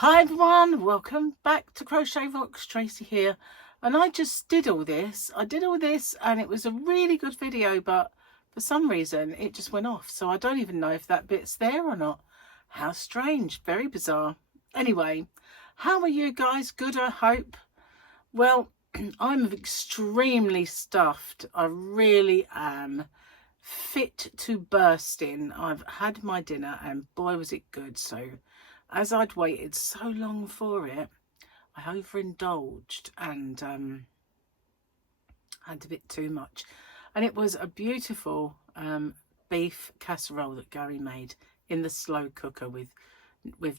Hi everyone, welcome back to Crochet Rocks. Tracy here, and I just did all this. And it was a really good video, but for some reason it just went off. So I don't even know if that bit's there or not. How strange, very bizarre. Anyway, how are you guys? Good, I hope. Well, I'm extremely stuffed. I really am. Fit to bursting. I've had my dinner and boy was it good. So as I'd waited so long for it, I overindulged and had a bit too much. And it was a beautiful beef casserole that Gary made in the slow cooker with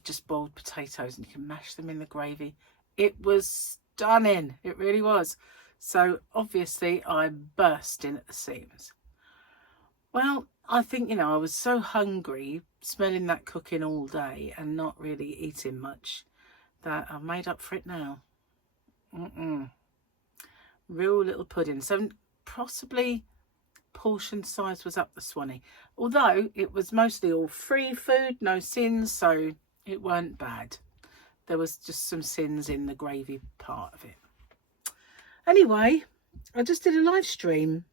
just boiled potatoes, and you can mash them in the gravy. It was stunning. It really was. So obviously I burst in at the seams. Well, I think, I was so hungry, smelling that cooking all day and not really eating much, that I've made up for it now. Real little pudding. So possibly portion size was up the swanny. Although it was mostly all free food, no sins, so it weren't bad. There was just some sins in the gravy part of it. Anyway, I just did a live stream.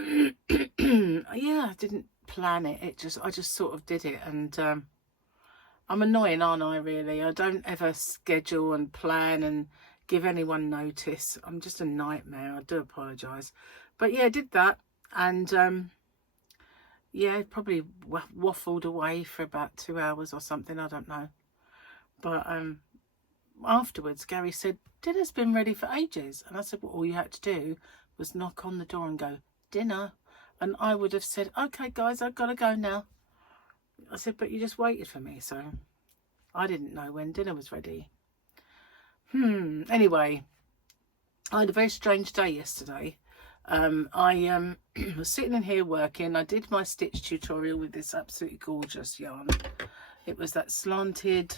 Yeah, I didn't plan it. I just sort of did it, and I'm annoying, aren't I? Really, I don't ever schedule and plan and give anyone notice. I'm just a nightmare. I do apologise, but yeah, I did that, and yeah, probably waffled away for about 2 hours or something. I don't know, but afterwards, Gary said dinner's been ready for ages, and I said, well, all you had to do was knock on the door and go, dinner. And I would have said, okay guys, I've got to go now. I said, but you just waited for me, so I didn't know when dinner was ready. Anyway, I had a very strange day yesterday. I was sitting in here working. I did my stitch tutorial with this absolutely gorgeous yarn. It was that slanted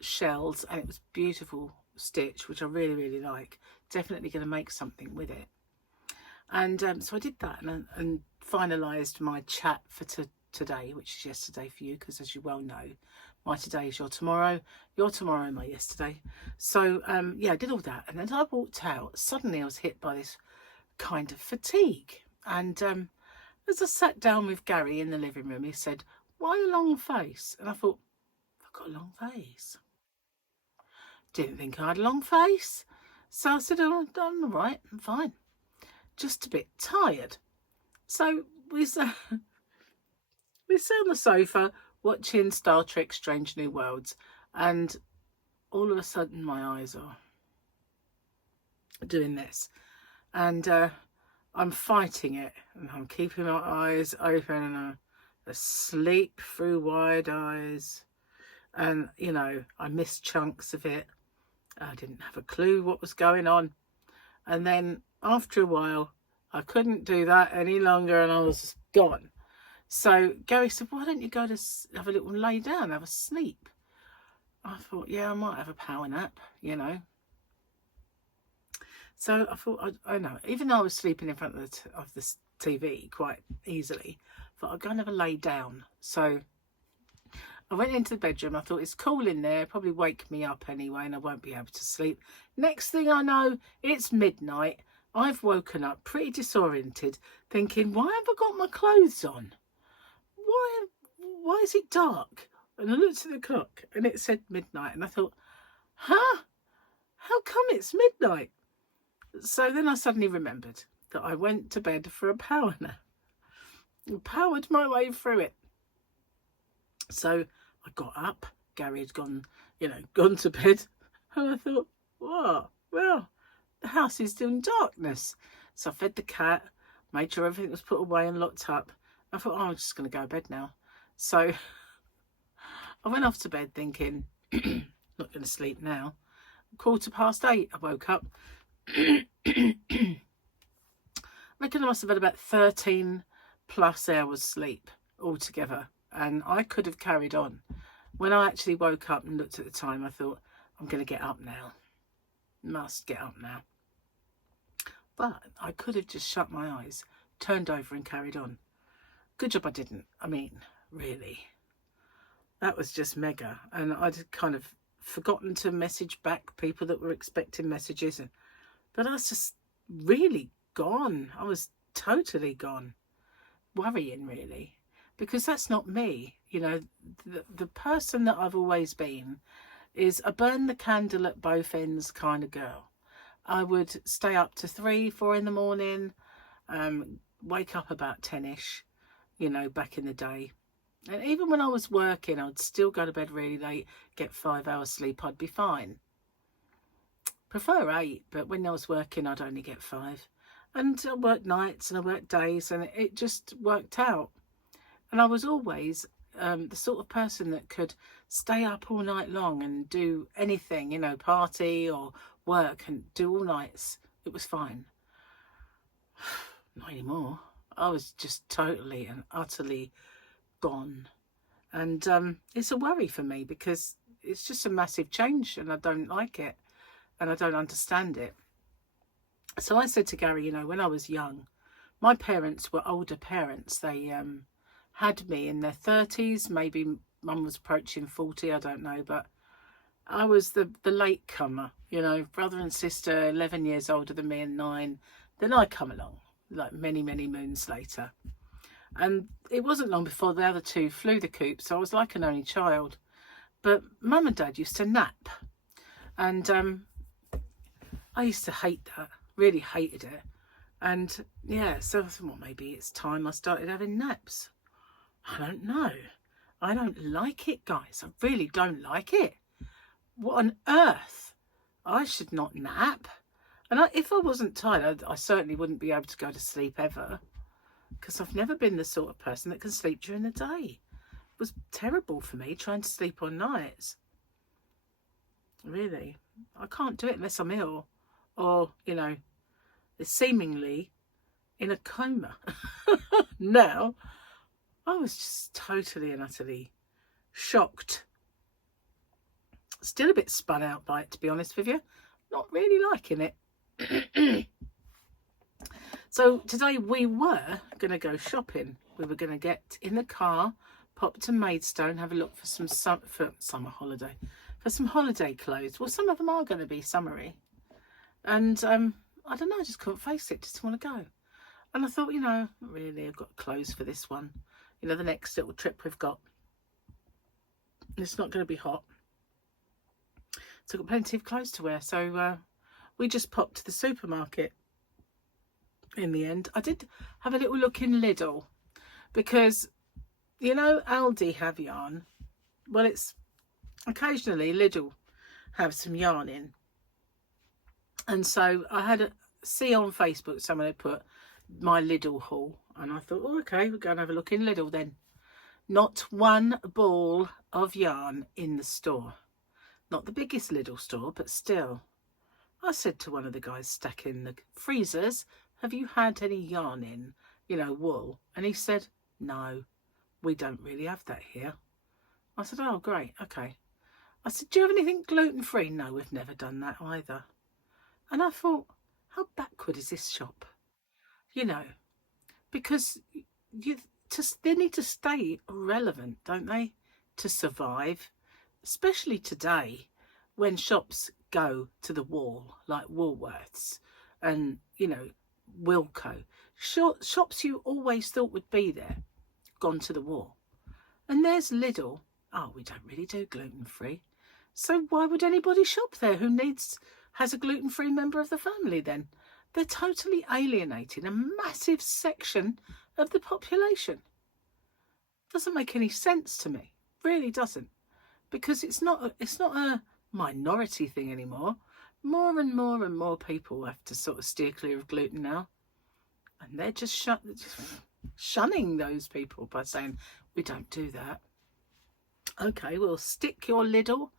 shells, and it was beautiful stitch, which I really like. Definitely going to make something with it. And so I did that and finalised my chat for today, which is yesterday for you, because as you well know, my today is your tomorrow my yesterday. So yeah, I did all that, and as I walked out, suddenly I was hit by this kind of fatigue. And as I sat down with Gary in the living room, he said, why a long face? And I thought, I've got a long face. Didn't think I had a long face. So I said, oh, I'm all right, I'm fine. Just a bit tired. So we sat on the sofa watching Star Trek Strange New Worlds, and all of a sudden my eyes are doing this. And I'm fighting it, and I'm keeping my eyes open, and I'm asleep through wide eyes. And, I missed chunks of it. I didn't have a clue what was going on. And then after a while, I couldn't do that any longer, and I was gone. So Gary said, why don't you go to have a little lay down, have a sleep? I thought, yeah, I might have a power nap, So I thought, I know, even though I was sleeping in front of the TV quite easily, I thought I'd go and have a lay down. So I went into the bedroom. I thought, it's cool in there, probably wake me up anyway, and I won't be able to sleep. Next thing I know, it's midnight. I've woken up pretty disoriented, thinking, why have I got my clothes on? Why is it dark? And I looked at the clock and it said midnight, and I thought, huh? How come it's midnight? So then I suddenly remembered that I went to bed for a power nap and powered my way through it. So I got up, Gary had gone to bed, and I thought, whoa, well, the house is still in darkness. So I fed the cat, made sure everything was put away and locked up. I thought, oh, I'm just going to go to bed now. So I went off to bed thinking, not going to sleep now. 8:15, I woke up. I reckon I must have had about 13 plus hours sleep altogether. And I could have carried on. When I actually woke up and looked at the time, I thought, I'm going to get up now. Must get up now. But I could have just shut my eyes, turned over and carried on. Good job I didn't. I mean, really. That was just mega. And I'd kind of forgotten to message back people that were expecting messages. But I was just really gone. I was totally gone. Worrying, really. Because that's not me. You know, the person that I've always been is a burn the candle at both ends kind of girl. I would stay up to 3, 4 in the morning, wake up about 10ish, you know, back in the day. And even when I was working, I'd still go to bed really late, get 5 hours sleep, I'd be fine. Prefer 8, but when I was working, I'd only get 5. And I worked nights and I worked days, and it just worked out. And I was always the sort of person that could stay up all night long and do anything, you know, party or work and do all nights. It was fine. Not anymore. I was just totally and utterly gone. And it's a worry for me because it's just a massive change and I don't like it and I don't understand it. So I said to Gary, you know, when I was young, my parents were older parents. They had me in their 30s, maybe mum was approaching 40, I don't know, but I was the late comer, you know, brother and sister 11 years older than me and 9. Then I come along like many moons later. And it wasn't long before the other two flew the coop, so I was like an only child. But mum and dad used to nap. And I used to hate that, really hated it. And yeah, so I thought, well, maybe it's time I started having naps. I don't know. I don't like it, guys. I really don't like it. What on earth? I should not nap. And if I wasn't tired, I certainly wouldn't be able to go to sleep ever. Because I've never been the sort of person that can sleep during the day. It was terrible for me trying to sleep on nights. Really. I can't do it unless I'm ill. Or, you know, seemingly in a coma. Now, I was just totally and utterly shocked. Still a bit spun out by it, to be honest with you. Not really liking it. So today we were going to go shopping. We were going to get in the car, pop to Maidstone, have a look for some summer holiday, for some holiday clothes. Well, some of them are going to be summery. And I don't know, I just couldn't face it, just want to go. And I thought, you know, really, I've got clothes for this one. You know, the next little trip we've got. It's not going to be hot. So I've got plenty of clothes to wear. So we just popped to the supermarket in the end. I did have a little look in Lidl because, you know, Aldi have yarn. Well, it's occasionally Lidl have some yarn in. And so I had a see on Facebook, someone had put my Lidl haul. And I thought, oh, okay, we're going to have a look in Lidl then. Not one ball of yarn in the store. Not the biggest Lidl store, but still. I said to one of the guys stacking the freezers, have you had any yarn in, you know, wool? And he said, no, we don't really have that here. I said, oh, great, okay. I said, do you have anything gluten-free? No, we've never done that either. And I thought, how backward is this shop? You know, because they need to stay relevant, don't they, to survive, especially today when shops go to the wall, like Woolworths and, you know, Wilko. Shops you always thought would be there, gone to the wall. And there's Lidl. Oh, we don't really do gluten-free. So why would anybody shop there who has a gluten-free member of the family then? They're totally alienating a massive section of the population. Doesn't make any sense to me. Really doesn't. Because it's not a minority thing anymore. More and more people have to sort of steer clear of gluten now. And they're just shunning those people by saying, we don't do that. Okay, we'll stick your Lidl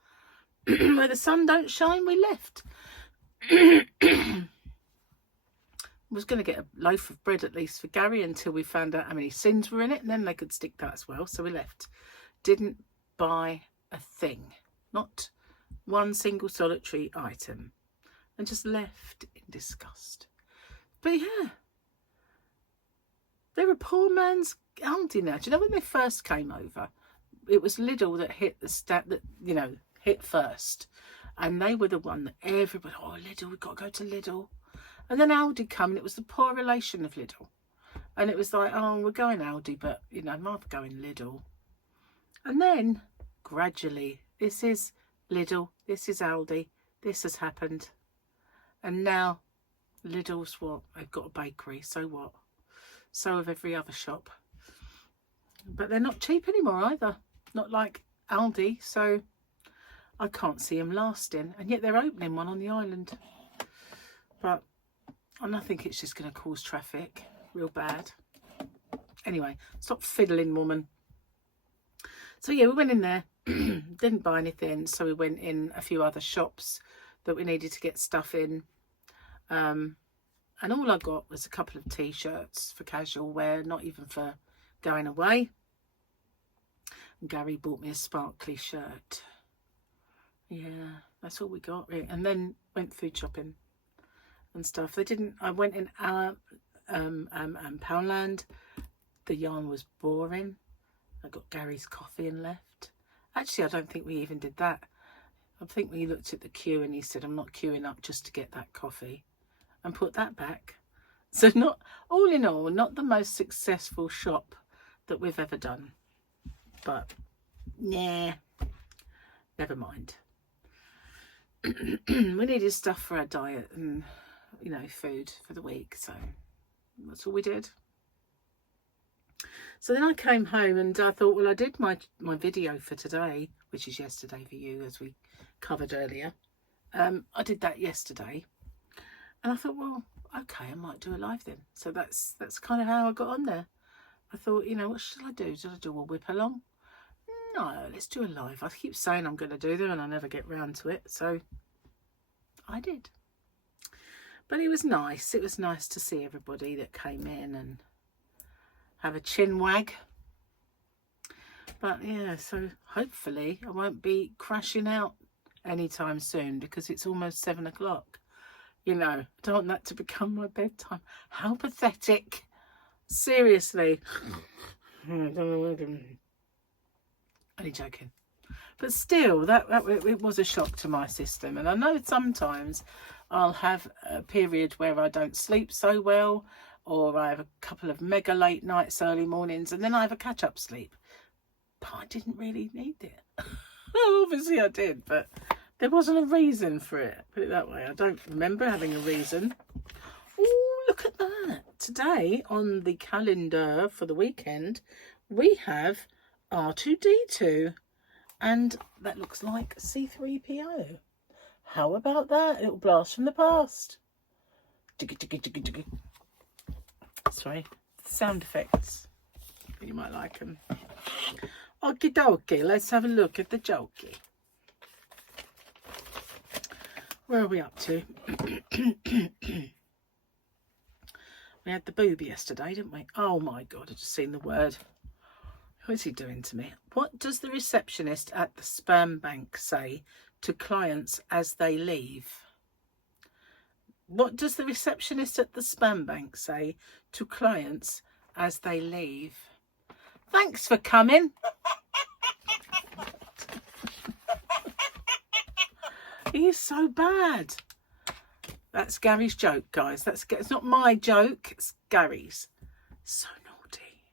where the sun don't shine, we left. Was going to get a loaf of bread at least for Gary until we found out how many sins were in it, and then they could stick that as well. So we left. Didn't buy a thing. Not one single solitary item. And just left in disgust. But yeah. They're a poor man's Aldi now. Do you know when they first came over, it was Lidl that hit hit first, and they were the one that everybody, oh, Lidl, we've got to go to Lidl. And then Aldi come, and it was the poor relation of Lidl, and it was like, oh, we're going Aldi, but you know, I'm going Lidl. And then gradually, this is Lidl, this is Aldi, this has happened, and now Lidl's what? They've got a bakery, so what? So have every other shop. But they're not cheap anymore either. Not like Aldi, so I can't see them lasting. And yet they're opening one on the island. But I think it's just going to cause traffic real bad. Anyway, stop fiddling, woman. So yeah, we went in there. Didn't buy anything, so we went in a few other shops that we needed to get stuff in. And all I got was a couple of t-shirts for casual wear, not even for going away. And Gary bought me a sparkly shirt. Yeah, that's all we got really. And then went food shopping and stuff. I went in Poundland. The yarn was boring. I got Gary's coffee and left. Actually, I don't think we even did that. I think we looked at the queue and he said, I'm not queuing up just to get that coffee, and put that back. So not, all in all, not the most successful shop that we've ever done. But, nah, never mind. We needed stuff for our diet and, you know, food for the week. So that's all we did. So then I came home and I thought, well, I did my video for today, which is yesterday for you, as we covered earlier. I did that yesterday. And I thought, well, okay, I might do a live then. So that's kind of how I got on there. I thought, you know, what should I do? Should I do a whip along? No, let's do a live. I keep saying I'm going to do them and I never get round to it. So I did. But it was nice. It was nice to see everybody that came in and have a chin wag. But yeah, so hopefully I won't be crashing out anytime soon, because it's almost 7 o'clock. You know, I don't want that to become my bedtime. How pathetic. Seriously. I don't know where only joking. But still, it was a shock to my system. And I know sometimes I'll have a period where I don't sleep so well, or I have a couple of mega late nights, early mornings, and then I have a catch-up sleep. But I didn't really need it. Obviously I did, but there wasn't a reason for it. Put it that way. I don't remember having a reason. Oh, look at that. Today on the calendar for the weekend, we have R2-D2. And that looks like C3PO. How about that? A little blast from the past. Sorry, sound effects. You might like them. Okie dokie, let's have a look at the jokey. Where are we up to? We had the booby yesterday, didn't we? Oh my God, I just seen the word. What is he doing to me? What does the receptionist at the spam bank say to clients as they leave? What does the receptionist at the spam bank say to clients as they leave? Thanks for coming. He's so bad. That's Gary's joke, guys. It's not my joke. It's Gary's. So naughty.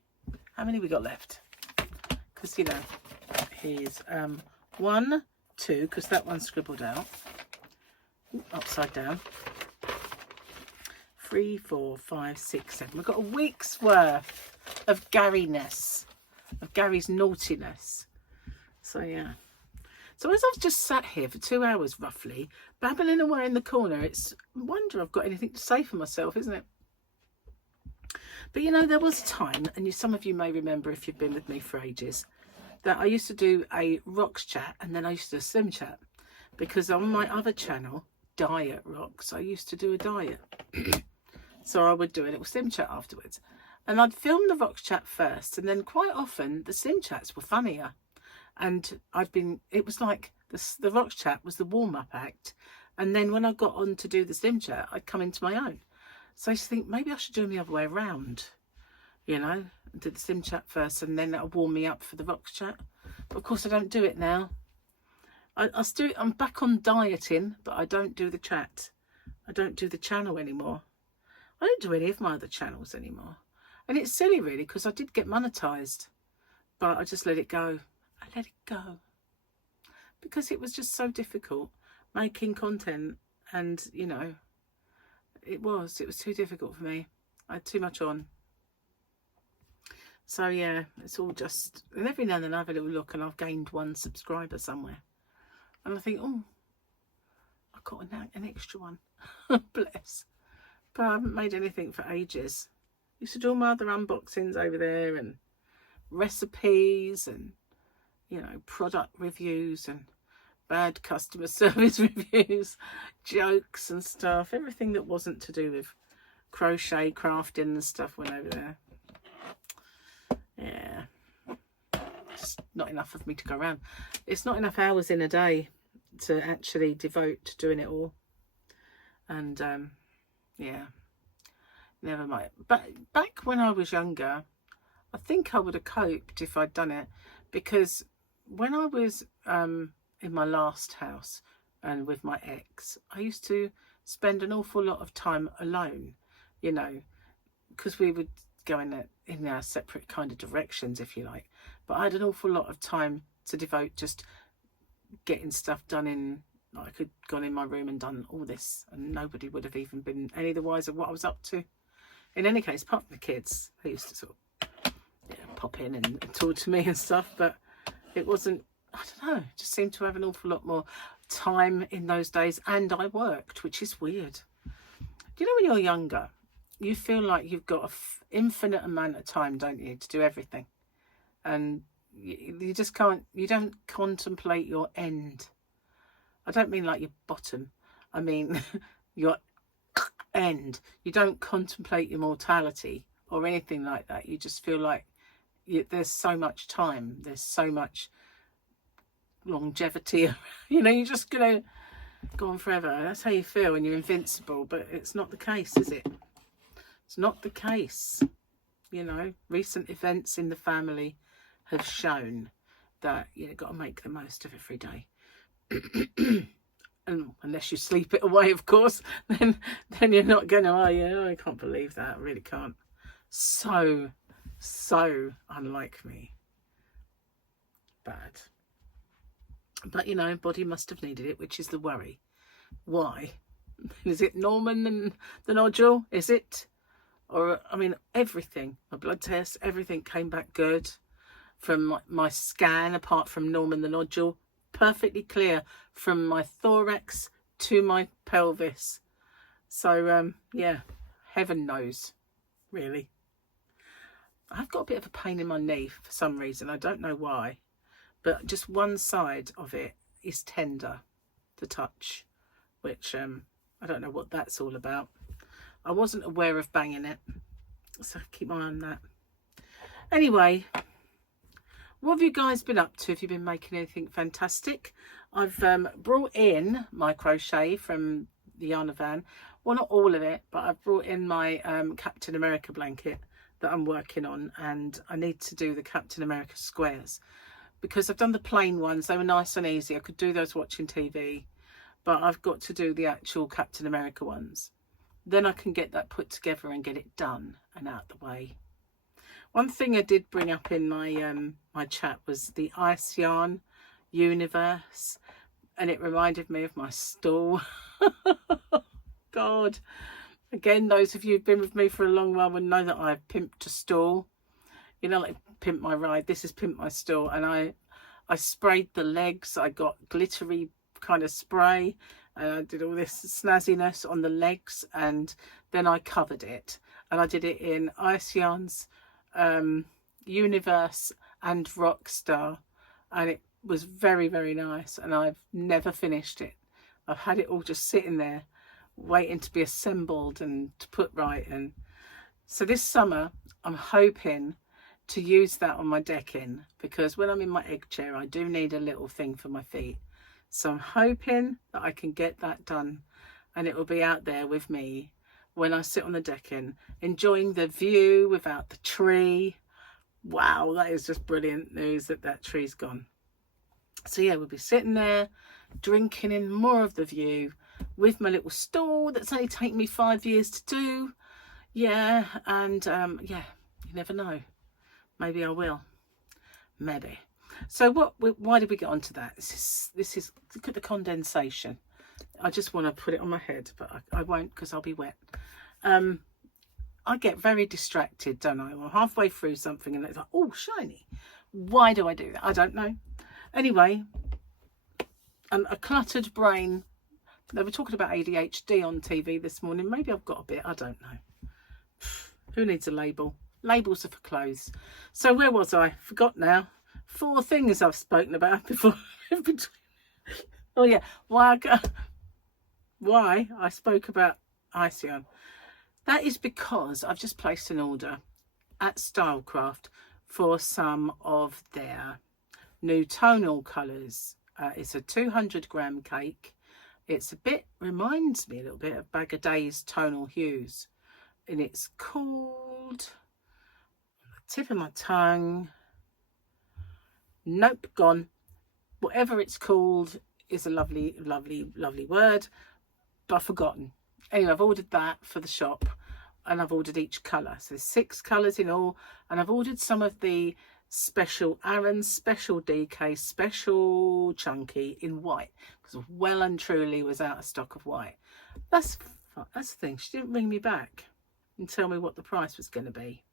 How many we got left? Because, you know, here's 1, 2, because that one's scribbled out. Ooh, upside down. 3, 4, 5, 6, 7. We've got a week's worth of Garyness, of Gary's naughtiness. So, yeah. So as I've just sat here for 2 hours, roughly, babbling away in the corner, it's a wonder I've got anything to say for myself, isn't it? But, you know, there was a time, and some of you may remember if you've been with me for ages, that I used to do a rocks chat, and then I used to do a slim chat. Because on my other channel, Diet Rocks, I used to do a diet. So I would do a little slim chat afterwards. And I'd film the rocks chat first, and then quite often the slim chats were funnier. And it was like the rocks chat was the warm-up act. And then when I got on to do the slim chat, I'd come into my own. So I used to think, maybe I should do them the other way around, you know. do the sim chat first, and then that'll warm me up for the rocks chat. But of course I don't do it now. I still, I'm back on dieting, but I don't do the chat. I don't do the channel anymore. I don't do any of my other channels anymore. And it's silly really, because I did get monetized, but I just let it go. I let it go. Because it was just so difficult making content, and you know, it was too difficult for me. I had too much on. So yeah, it's all just, and every now and then I have a little look and I've gained 1 subscriber somewhere. And I think, oh, I got an extra one. Bless. But I haven't made anything for ages. Used to do all my other unboxings over there, and recipes, and, you know, product reviews, and bad customer service reviews, jokes and stuff. Everything that wasn't to do with crochet, crafting and stuff went over there. Yeah. Just not enough of me to go around. It's not enough hours in a day to actually devote to doing it all. And yeah, never mind. But back when I was younger, I think I would have coped if I'd done it, because when I was in my last house and with my ex, I used to spend an awful lot of time alone, you know, because we would go in our separate kind of directions, if you like. But I had an awful lot of time to devote just getting stuff done in, like I could have gone in my room and done all this, and nobody would have even been any the wiser of what I was up to. In any case, apart from the kids, they used to sort of pop in and talk to me and stuff, but it wasn't, I don't know, just seemed to have an awful lot more time in those days. And I worked, which is weird. You know, when you're younger, you feel like you've got an infinite amount of time, don't you, to do everything. And you just can't, you don't contemplate your end. I don't mean like your bottom. I mean your end. You don't contemplate your mortality or anything like that. You just feel like there's so much time. There's so much longevity. You know, you're just going to go on forever. That's how you feel when you're invincible. But it's not the case, is it? It's not the case. You know, recent events in the family have shown that you've got to make the most of every day. And unless you sleep it away, of course, then you're not going to, oh yeah, I can't believe that. I really can't. So unlike me. Bad. But, you know, body must have needed it, which is the worry. Why? Is it Norman and the nodule? Is it? Or, I mean, everything. My blood test, everything came back good. From my scan, apart from Norman the nodule, perfectly clear from my thorax to my pelvis. So, yeah, heaven knows, really. I've got a bit of a pain in my knee for some reason. I don't know why. But just one side of it is tender to touch, which I don't know what that's all about. I wasn't aware of banging it, so keep my eye on that. Anyway, what have you guys been up to? Have you been making anything fantastic? I've brought in my crochet from the yarn van. Well, not all of it, but I've brought in my Captain America blanket that I'm working on, and I need to do the Captain America squares because I've done the plain ones. They were nice and easy. I could do those watching TV, but I've got to do the actual Captain America ones. Then I can get that put together and get it done and out the way. One thing I did bring up in my my chat was the ice yarn universe, and it reminded me of my stall. God, again, those of you who've been with me for a long while will know that I've pimped a stall. You know, like pimp my ride. This is pimp my stall, and I sprayed the legs. I got glittery kind of spray. I did all this snazziness on the legs, and then I covered it, and I did it in ice yarns, universe and rockstar, and it was very, very nice. And I've never finished it. I've had it all just sitting there waiting to be assembled and to put right. And so this summer I'm hoping to use that on my decking, because when I'm in my egg chair I do need a little thing for my feet. So I'm hoping that I can get that done, and it will be out there with me when I sit on the decking, enjoying the view without the tree, Wow, that is just brilliant news that that tree's gone. So yeah, we'll be sitting there drinking in more of the view with my little stall that's only taken me 5 years to do. Yeah, and yeah, you never know. Maybe I will. Maybe. So why did we get onto that? This is look at the condensation. I just want to put it on my head, but I won't because I'll be wet. I get very distracted, don't I? I'm halfway through something and it's like, oh, shiny. Why do I do that? I don't know. Anyway, a cluttered brain. They were talking about ADHD on TV this morning. Maybe I've got a bit. I don't know. Who needs a label? Labels are for clothes. So where was I? Forgot now. 4 things I've spoken about before. Oh yeah, why I spoke about ice yarn. That is because I've just placed an order at Stylecraft for some of their new tonal colours. It's a 200-gram cake. It's reminds me a little bit of Bag O' Day's tonal hues. And it's called, tip of my tongue, nope, gone. Whatever it's called is a lovely, lovely, lovely word, but I've forgotten. Anyway, I've ordered that for the shop and I've ordered each colour. So there's 6 colours in all, and I've ordered some of the special Aran, special DK, special chunky in white because well and truly was out of stock of white. That's the thing. She didn't ring me back and tell me what the price was going to be.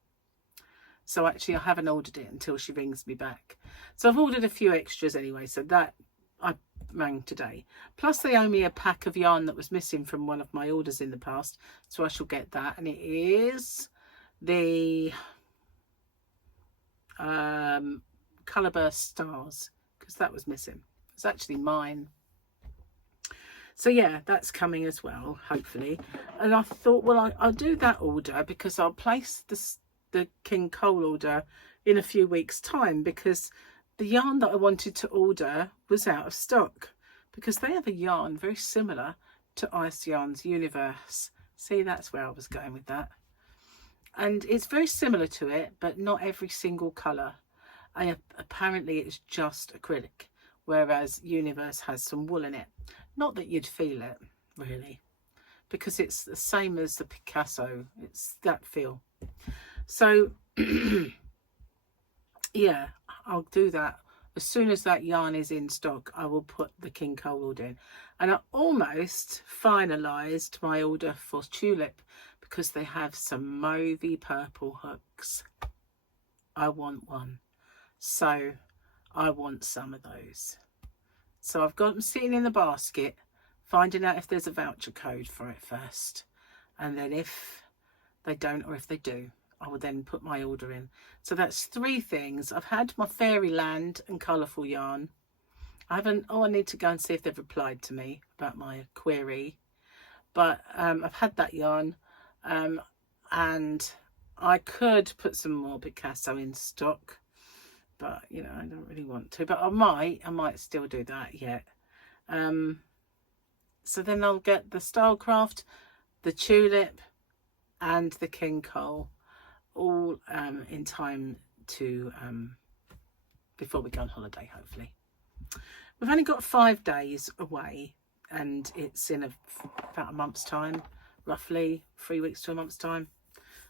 So actually I haven't ordered it until she rings me back. So I've ordered a few extras anyway, so that I rang today. Plus they owe me a pack of yarn that was missing from one of my orders in the past, so I shall get that. And it is the Colour Burst Stars, because that was missing. It's actually mine. So yeah, that's coming as well, hopefully. And I thought, well, I'll do that order because I'll place the King Cole order in a few weeks' time, because the yarn that I wanted to order was out of stock, because they have a yarn very similar to Ice Yarn's Universe. See, that's where I was going with that. And it's very similar to it, but not every single colour. Apparently it's just acrylic, whereas Universe has some wool in it. Not that you'd feel it, really, because it's the same as the Picasso. It's that feel. So, yeah, I'll do that. As soon as that yarn is in stock, I will put the King Cole order in. And I almost finalised my order for Tulip because they have some mauvey purple hooks. I want one. So, I want some of those. So I've got them sitting in the basket, finding out if there's a voucher code for it first. And then if they don't, or if they do, I will then put my order in. So that's 3 things. I've had my Fairyland and Colourful yarn. I need to go and see if they've replied to me about my query. But I've had that yarn. And I could put some more Picasso in stock. But, you know, I don't really want to. But I might still do that yet. So then I'll get the Stylecraft, the Tulip and the King Cole all in time to before we go on holiday, hopefully. We've only got 5 days away, and it's in about a month's time, roughly 3 weeks to a month's time.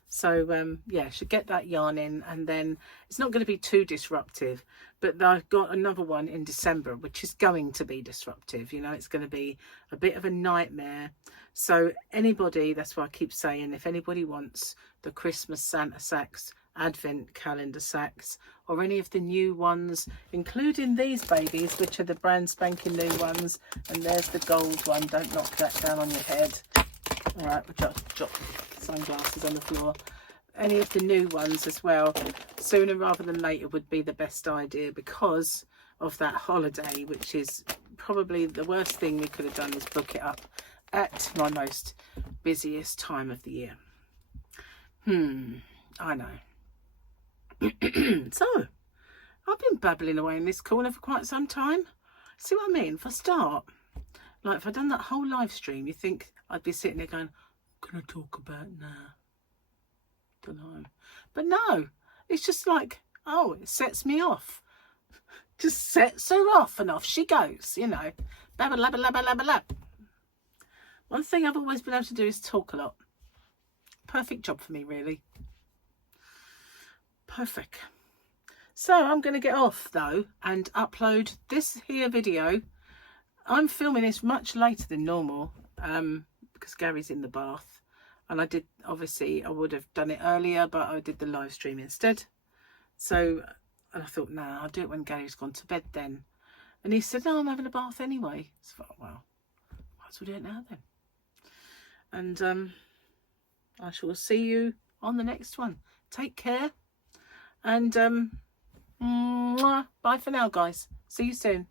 So yeah, should get that yarn in, and then it's not going to be too disruptive. But I've got another one in December, which is going to be disruptive. You know, it's going to be a bit of a nightmare. So anybody, that's why I keep saying, if anybody wants the Christmas Santa sacks, Advent calendar sacks, or any of the new ones, including these babies, which are the brand spanking new ones, and there's the gold one, don't knock that down on your head. All right, we'll drop sunglasses on the floor. Any of the new ones as well, sooner rather than later would be the best idea, because of that holiday, which is probably the worst thing we could have done, is book it up at my most busiest time of the year. I know. So I've been babbling away in this corner for quite some time. See what I mean? If I start, like if I'd done that whole live stream, you think I'd be sitting there going, what can I talk about now? Don't know. But no, it's just like Oh, it sets me off. Just sets her off and off she goes, you know. Blabba, blabba, blabba, blabba, blabba. One thing I've always been able to do is talk a lot. Perfect job for me, really. Perfect. So I'm going to get off though and upload this here video. I'm filming this much later than normal because Gary's in the bath, and I did, obviously I would have done it earlier, but I did the live stream instead. So, and I thought, nah, I'll do it when Gary's gone to bed then. And he said, no, I'm having a bath anyway. So I thought, well, might as well do it now then. And I shall see you on the next one. Take care. And bye for now, guys. See you soon.